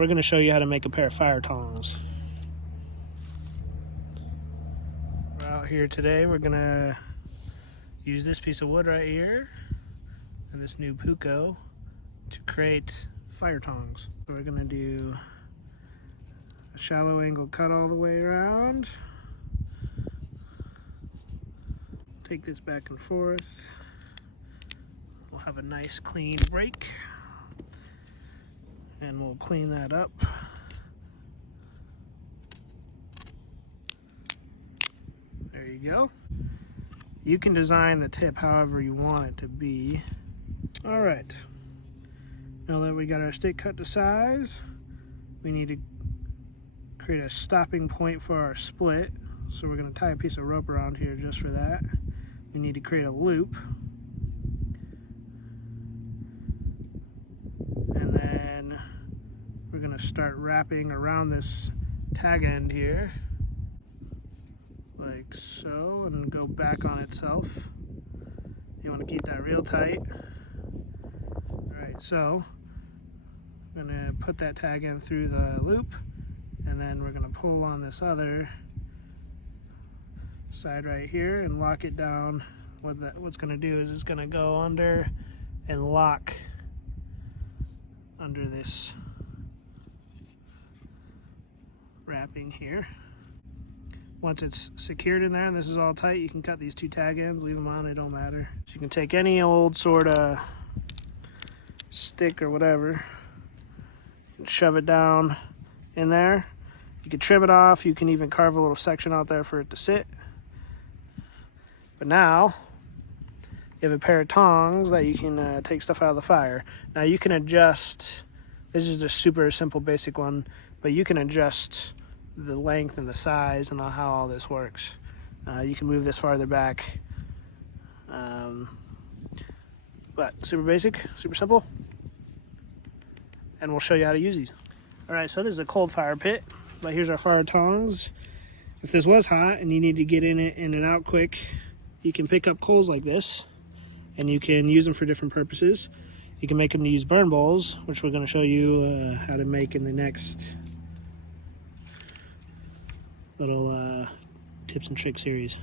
we're going to show you how to make a pair of fire tongs. We're out here today. We're going to use this piece of wood right here and this new puko to create fire tongs. So we're going to do a shallow angle cut all the way around. Take this back and forth. We'll have a nice clean break, and we'll clean that up. There you go. You can design the tip however you want it to be. All right, now that we got our stick cut to size, we need to create a stopping point for our split. So we're going to tie a piece of rope around here just for that. We need to create a loop, and then we're going to start wrapping around this tag end here like so, and go back on itself. You want to keep that real tight. Alright, so I'm going to put that tag end through the loop, and then we're going to pull on this other side right here and lock it down. What's going to do is it's going to go under and lock under this wrapping here. Once it's secured in there and this is all tight, you can cut these two tag ends, leave them on, they don't matter. So you can take any old sort of stick or whatever and shove it down in there. You can trim it off, you can even carve a little section out there for it to sit. But now you have a pair of tongs that you can take stuff out of the fire. Now you can adjust, this is just super simple basic one, but you can adjust the length and the size and how all this works. You can move this farther back. But super basic, super simple. And we'll show you how to use these. All right, so this is a cold fire pit, but here's our fire tongs. If this was hot and you need to get in and out quick, you can pick up coals like this, and you can use them for different purposes. You can make them to use burn bowls, which we're going to show you how to make in the next little tips and tricks series.